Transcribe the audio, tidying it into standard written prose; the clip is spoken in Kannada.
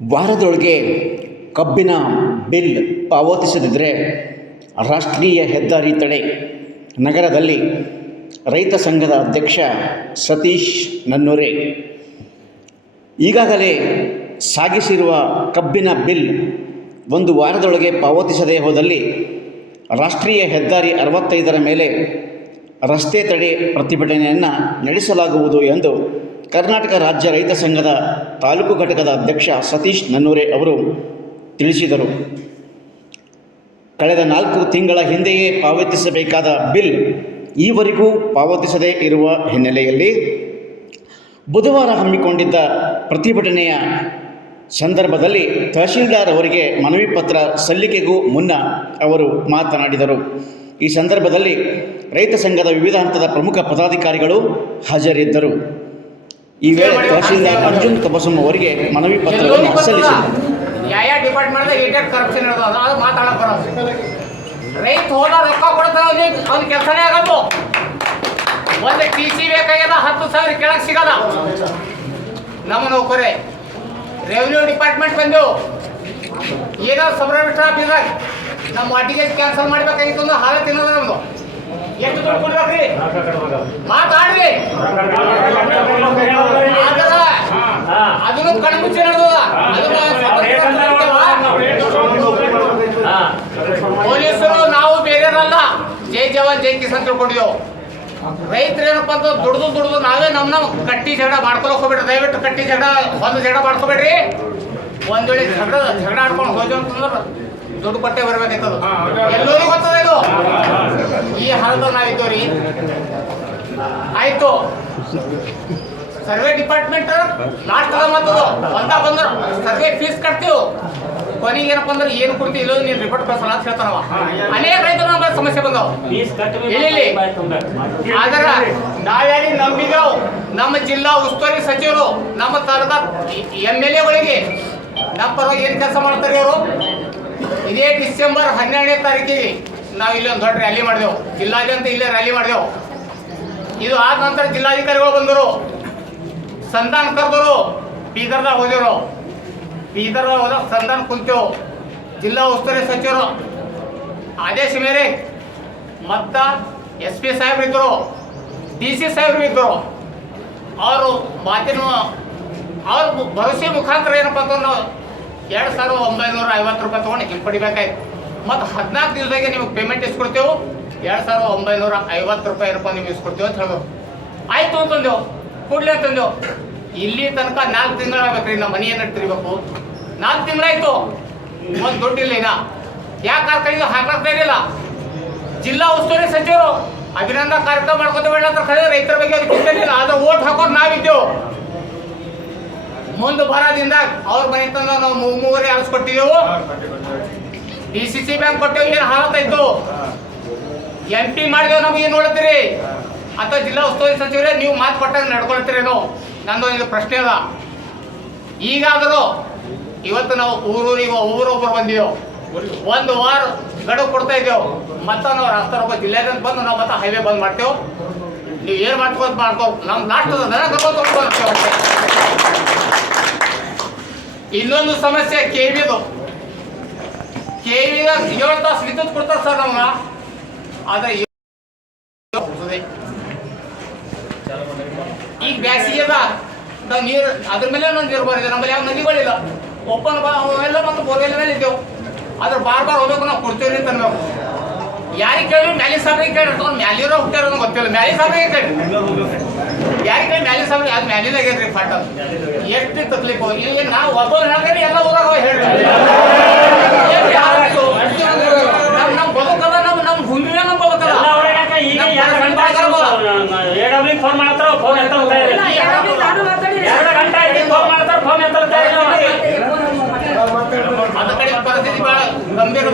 ವಾರದೊಳಗೆ ಕಬ್ಬಿನ ಬಿಲ್ ಪಾವತಿಸದಿದ್ದರೆ ರಾಷ್ಟ್ರೀಯ ಹೆದ್ದಾರಿ ತಡೆ. ನಗರದಲ್ಲಿ ರೈತ ಸಂಘದ ಅಧ್ಯಕ್ಷ ಸತೀಶ್ ನನ್ನೂರೆ ಈಗಾಗಲೇ ಸಾಗಿಸಿರುವ ಕಬ್ಬಿನ ಬಿಲ್ ಒಂದು ವಾರದೊಳಗೆ ಪಾವತಿಸದೇ ಹೋದಲ್ಲಿ ರಾಷ್ಟ್ರೀಯ ಹೆದ್ದಾರಿ 65ರ ಮೇಲೆ ರಸ್ತೆ ತಡೆ ಪ್ರತಿಭಟನೆಯನ್ನು ನಡೆಸಲಾಗುವುದು ಎಂದು ಕರ್ನಾಟಕ ರಾಜ್ಯ ರೈತ ಸಂಘದ ತಾಲೂಕು ಘಟಕದ ಅಧ್ಯಕ್ಷ ಸತೀಶ್ ನನ್ನೂರೆ ಅವರು ತಿಳಿಸಿದರು. ಕಳೆದ 4 ತಿಂಗಳ ಹಿಂದೆಯೇ ಪಾವತಿಸಬೇಕಾದ ಬಿಲ್ ಈವರೆಗೂ ಪಾವತಿಸದೇ ಇರುವ ಹಿನ್ನೆಲೆಯಲ್ಲಿ ಬುಧವಾರ ಹಮ್ಮಿಕೊಂಡಿದ್ದ ಪ್ರತಿಭಟನೆಯ ಸಂದರ್ಭದಲ್ಲಿ ತಹಶೀಲ್ದಾರ್ ಅವರಿಗೆ ಮನವಿ ಪತ್ರ ಸಲ್ಲಿಕೆಗೂ ಮುನ್ನ ಅವರು ಮಾತನಾಡಿದರು. ಈ ಸಂದರ್ಭದಲ್ಲಿ ರೈತ ಸಂಘದ ವಿವಿಧ ಹಂತದ ಪ್ರಮುಖ ಪದಾಧಿಕಾರಿಗಳು ಹಾಜರಿದ್ದರು. ಈ ವೇಳೆ ತಹಶೀಲ್ದಾರ್ ಅರ್ಜುನ್ ಕಬಸಮ್ ಅವರಿಗೆ ಮನವಿ ಪತ್ರವನ್ನು ಸಲ್ಲಿಸಿದರು. ಯಾವ ಡಿಪಾರ್ಟ್ಮೆಂಟ್ ಕರಪ್ಷನ್ ಅದು ಮಾತಾಡಕ್ ಬರೋದು. ರೈತ ಹೋದ ರೊಕ್ಕ ಕೊಡ್ತಾನೆ ಅವ್ನ ಕೆಲಸನೇ ಆಗತ್ತು. ಒಂದು TC ಬೇಕಾಗ್ಯದ 10,000 ಕೆಳಗೆ ಸಿಗಲ್ಲ. ನಮ್ಮ ನೌಕರೇ ರೆವಿನ್ಯೂ ಡಿಪಾರ್ಟ್ಮೆಂಟ್ ಬಂದು ಏನೋ ಸಬ್ ರಿಜಿಸ್ಟರ್ ಆಫೀಸರ್ ನಮ್ಮ ವಾಟಿಗೇಜ್ ಕ್ಯಾನ್ಸಲ್ ಮಾಡ್ಬೇಕಾಗಿತ್ತು ಅಂದ್ರೆ ಹಾಲು ತಿನ್ನೋದು ನಮ್ದು. ಎಷ್ಟು ದುಡ್ಡು ಕೊಡ್ಬೇಕ್ರಿ ಮಾತಾಡ್ರಿ. ಅದನ್ನು ಕಣ್ಮುಚ್ಚಿ ನಡೆದ ಪೊಲೀಸರು ನಾವು ಬೇರೆಯವರಲ್ಲ. ಜೈ ಜವಾನ್ ಜೈ ಕಿಸಾನ್ ತಿಳ್ಕೊಂಡಿದ್ದೆವು. ರೈತರು ಏನಪ್ಪ ಅಂತ ದುಡ್ದು ನಾವೇ ನಮ್ಮ ಕಟ್ಟಿ ಜಗಳ ಮಾಡ್ಕೊಳಕ್ ಹೋಗ್ಬೇಡ್ರಿ. ದಯವಿಟ್ಟು ಕಟ್ಟಿ ಜಗಳ ಒಂದು ಜಗಳ ಮಾಡ್ಕೋಬೇಡ್ರಿ. ಒಂದ್ ವೇಳೆ ಜಗಳ ಆಡ್ಕೊಂಡು ಹೋದ್ವಿ ಅಂತಂದ್ರೆ ದುಡ್ಡು ಕೊಟ್ಟೆ ಬರ್ಬೇಕಾಯ್ತದ. ಎಲ್ಲರಿಗೂ ಗೊತ್ತದ ಇದು. ಈ ಹಾಲದಾಗ ನಾವಿದ್ದೇವ್ರಿ. ಆಯ್ತು, ಸರ್ವೆ ಡಿಪಾರ್ಟ್ಮೆಂಟ್ ಲಾಸ್ಟ್ ಅದ ಮತ್ತದು ಅಂತ ಬಂದ್ರು ಸರ್ವೆ ಫೀಸ್ ಕಟ್ತೀವಿ. ಕೊನೆಗೆ ಏನಪ್ಪ ಅಂದ್ರೆ ಏನು ಕೊಡ್ತೀವಿ ಇಲ್ಲ ನೀನು ರಿಪೋರ್ಟ್ ಕಳ್ಸಲ್ಲ ಅಂತ ಹೇಳ್ತಾನವ. ಅನೇಕ ರೈತರು ನಮ್ಮ ಸಮಸ್ಯೆ ಬಂದವು. ಆದ್ರ ನಾವ್ಯಾರಿಗೆ ನಂಬಿದೆವು. ನಮ್ಮ ಜಿಲ್ಲಾ ಉಸ್ತುವಾರಿ ಸಚಿವರು ನಮ್ಮ ತಾಲೂಕಾ MLAಗಳಿಗೆ ನಮ್ಮ ಪರವಾಗಿ ಏನು ಕೆಲಸ ಮಾಡ್ತಾರೆ ಅವರು. ಇದೇ ಡಿಸೆಂಬರ್ 12ನೇ ತಾರೀಕಿಗೆ ನಾವು ಇಲ್ಲಿ ಒಂದು ದೊಡ್ಡ ರ್ಯಾಲಿ ಮಾಡಿದೆವು. ಜಿಲ್ಲಾದ್ಯಂತ ಇಲ್ಲೇ ರ್ಯಾಲಿ ಮಾಡಿದೆವು. ಇದು ಆದ ನಂತರ ಜಿಲ್ಲಾಧಿಕಾರಿಗಳು ಬಂದರು, ಸಂಧಾನ ಕರೆದರು, ಬೀದರ್ದಾಗ ಹೋದೆವು. ಬೀದರ್ದಾಗ ಹೋದಾಗ ಸಂಧಾನ ಕುಂತೆವು. ಜಿಲ್ಲಾ ಉಸ್ತುವಾರಿ ಸಚಿವರು ಆದೇಶ ಮೇರೆ ಮತ್ತ SP ಸಾಹೇಬ್ರು ಇದ್ದರು, DC ಸಾಹೇಬ್ರು ಇದ್ದರು. ಅವರು ಮಾತಿನ ಅವ್ರ ಭರವಸೆ ಮುಖಾಂತರ ಏನಪ್ಪ ಅಂತಂದ್ರೆ ನಾವು 2,950 ರೂಪಾಯಿ ತೊಗೊಂಡು ಹಿಂಪಡಿಬೇಕಾಯ್ತು. ಮತ್ತು 14 ದಿವಸದಾಗೆ ನಿಮಗೆ ಪೇಮೆಂಟ್ ಇಸ್ಕೊಡ್ತೇವೆ. 2,950 ರೂಪಾಯಿ ನಿಮ್ಗೆ ಇಸ್ಕೊಡ್ತೇವೆ ಅಂತ ಹೇಳಿದ್ರು. ಆಯಿತು ಅಂತಂದೆವು. ಕೂಡಲೇ ಅಂತಂದೆವು. ಇಲ್ಲಿ ತನಕ 4 ತಿಂಗಳಾಗಬೇಕ್ರಿ. ನಮ್ಮ ಮನೆಯನ್ನು ತಿರ್ಬೇಕು. 4 ತಿಂಗಳಾಯ್ತು, ಒಂದು ದುಡ್ಡಿಲ್ಲ. ಇನ್ನ ಯಾಕೆ ಕೈದು ಹಾಕ್ಲಾಗ್ತಾ ಇರಲಿಲ್ಲ. ಜಿಲ್ಲಾ ಉಸ್ತುವಾರಿ ಸಚಿವರು ಅಭಿನಂದನಾ ಕಾರ್ಯಕ್ರಮ ಮಾಡ್ಕೊತೇವೆ ಅಂತ ಕರೆ ರೈತರ ಬಗ್ಗೆ ಅದು ಕಿಂತಲಿಲ್ಲ. ಆದ್ರೆ ಓಟ್ ಹಾಕೋರು ನಾವಿದ್ದೆವು. ಮುಂದೆ ಬರೋದ್ರಿಂದ ಅವ್ರ ಮನೆ ತಂದ ನಾವು ಮೂವರೇ ಆರಿಸ್ಕೊಟ್ಟಿದ್ದೆವು. DCC bank ಕೊಟ್ಟೇವು. ಏನು ಹಾಲತ್ತ ಇತ್ತು MP ಮಾಡಿದೆವು. ನಮ್ಗೆ ಏನು ನೋಡ್ತೀರಿ ಅಥವಾ ಜಿಲ್ಲಾ ಉಸ್ತುವಾರಿ ಸಚಿವರೇ ನೀವು ಮಾತು ಕೊಟ್ಟಾಗ ನಡ್ಕೊಳ್ತೀರೇನೋ ನಂದು ಇದು ಪ್ರಶ್ನೆ ಅದ. ಈಗಾದರೂ ಇವತ್ತು ನಾವು ಊರೂರಿಗೆ ಒಬ್ಬರು ಬಂದಿದ್ದೆವು. ಒಂದು ವಾರ ಗಡುವು ಕೊಡ್ತಾ ಇದ್ದೇವೆ. ಮತ್ತೆ ನಾವು ರಾಷ್ಟ್ರ ಜಿಲ್ಲೆಯಿಂದ ಬಂದು ನಾವು ಮತ್ತೆ ಹೈವೇ ಬಂದ್ ಮಾಡ್ತೇವೆ. ನೀವು ಏನು ಮಾಡ್ಕೋ ನಮ್ಮ ಲಾಸ್ಟ್ ದನ ಕರ್ಕೊಂಡು. ಇನ್ನೊಂದು ಸಮಸ್ಯೆ KVದು. KVದಾಗ 7 ತಾಸು ವಿದ್ಯುತ್ ಕೊಡ್ತಾರೆ ಸರ್ ನಮ್ಗೆ. ಆದ್ರೆ ಈಗ ಬ್ಯಾಸಿಗೆ ಅದ ನೀರು ಅದ್ರ ಮೇಲೆ ನೀರು ಬರಿದೆ. ನಮ್ಮಲ್ಲಿ ಯಾವ ನದಿಗಳಿಲ್ಲ. ಓಪನ್ ಎಲ್ಲ ಮತ್ತು ಬೋರ್ವೆಲ್ ಮೇಲೆ ಇದ್ದೇವೆ. ಆದ್ರೆ ಬಾರ್ ಹೋಗ್ಬೇಕು ನಾವು ಕೊಡ್ತೇವೆ ಅಂತ ಅನ್ಬೇಕು. ಯಾರಿಗೆ ಕೇಳಿ ಮ್ಯಾಲಿ ಸಾಬ್ರಿಗೆ ಕೇಳಿ ಮ್ಯಾಲಿರೋ ಹುಟ್ಟಾರ ಗೊತ್ತಿಲ್ಲ. ಮ್ಯಾಲಿ ಸಾಬ್ರಿಗೆ ಕೇಳಿ ಯಾರಿಗೆ ಕೇಳಿ ಮ್ಯಾಲಿ ಸಾಬ್ರಿಗೆ ಅದು ಮ್ಯಾಲಿದಾಗ್ರಿ ಫಾಟ್. ಎಷ್ಟು ತಕ್ಲೀಫು ಈಗ ನಾವು ಒಬ್ಬರು ಹೇಳಿದ್ರೆ ಎಲ್ಲ ಊರಾಗ ಹೇಳಿ ನಮ್ಮ ಬದುಕದ ನಮ್ಮ ಭೂಮಿ ನಮ್ಮ ಬದುಕದ. ಫೋನ್ ಮಾಡ್ತಾರ ಫೋನ್ ಅದ ಕಡೆ ಪರಿಸ್ಥಿತಿ ಬಹಳ ಗಂಭೀರ.